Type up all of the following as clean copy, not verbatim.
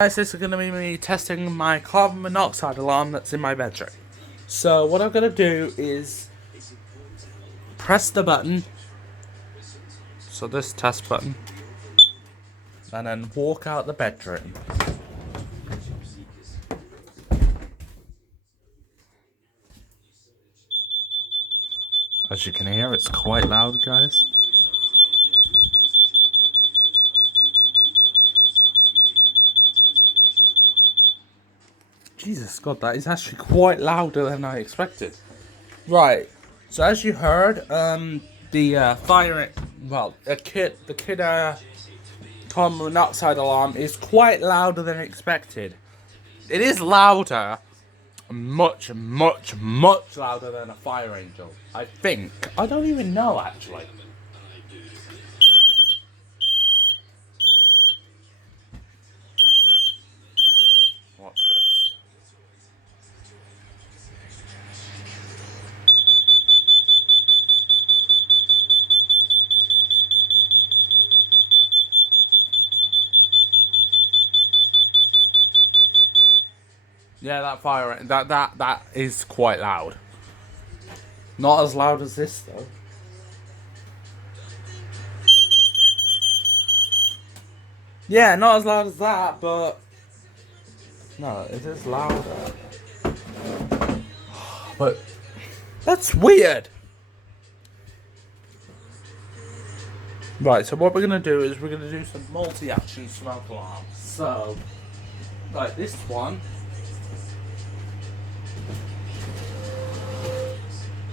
Guys, this is going to be me testing my carbon monoxide alarm that's in my bedroom. So what I'm going to do is press the button, so this test button, and then walk out the bedroom. As you can hear, it's quite loud, guys. Jesus God, that is actually quite louder than I expected. Right, so as you heard, the carbon monoxide alarm is quite louder than expected. It is louder, much louder than a fire angel, I think. I don't even know, actually. Watch this. Yeah, that is quite loud. Not as loud as this, though. Yeah, not as loud as that, but no, it is louder. But that's weird. Right, so what we're gonna do is we're gonna do some multi-action smoke alarms. So, like this one,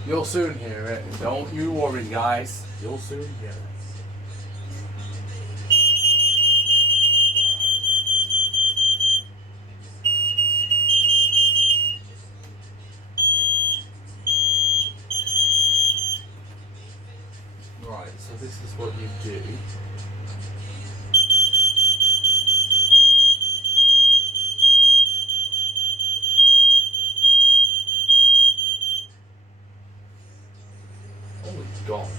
you'll soon hear it. Don't you worry, guys. You'll soon hear it. Right, so this is what you do. Oh my God.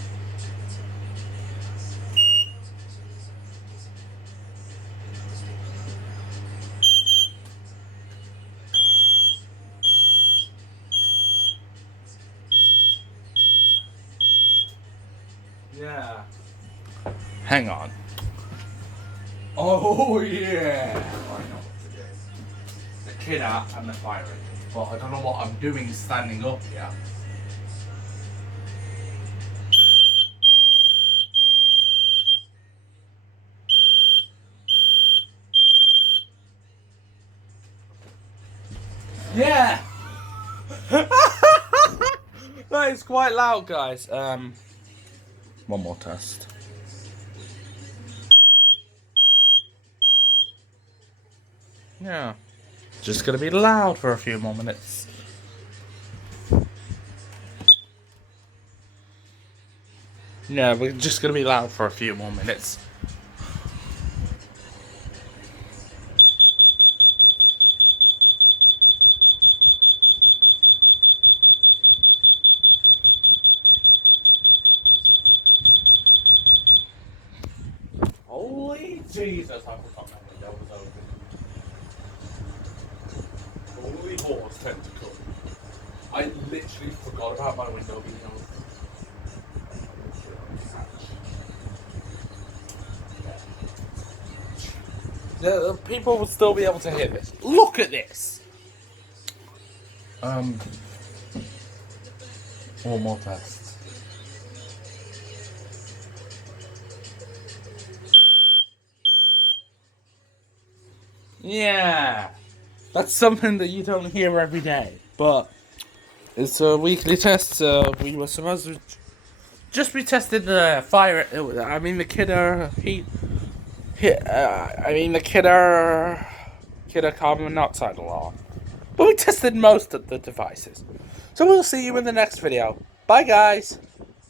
Yeah. Hang on. Oh yeah. I know what to do. The kid out and the fire engine. But I don't know what I'm doing standing up here. Yeah. That is quite loud, guys. One more test. Yeah. Just gonna be loud for a few more minutes. Yeah, we're just gonna be loud for a few more minutes. Holy Jesus, I forgot my window was open. Holy horse tentacle. I literally forgot about my window being open. The people would still be able to hear this. Look at this! One more test. Yeah! That's something that you don't hear every day, but it's a weekly test, so we were supposed to just be testing the fire. I mean, the kidder carbon monoxide alarm. But we tested most of the devices. So we'll see you in the next video. Bye, guys!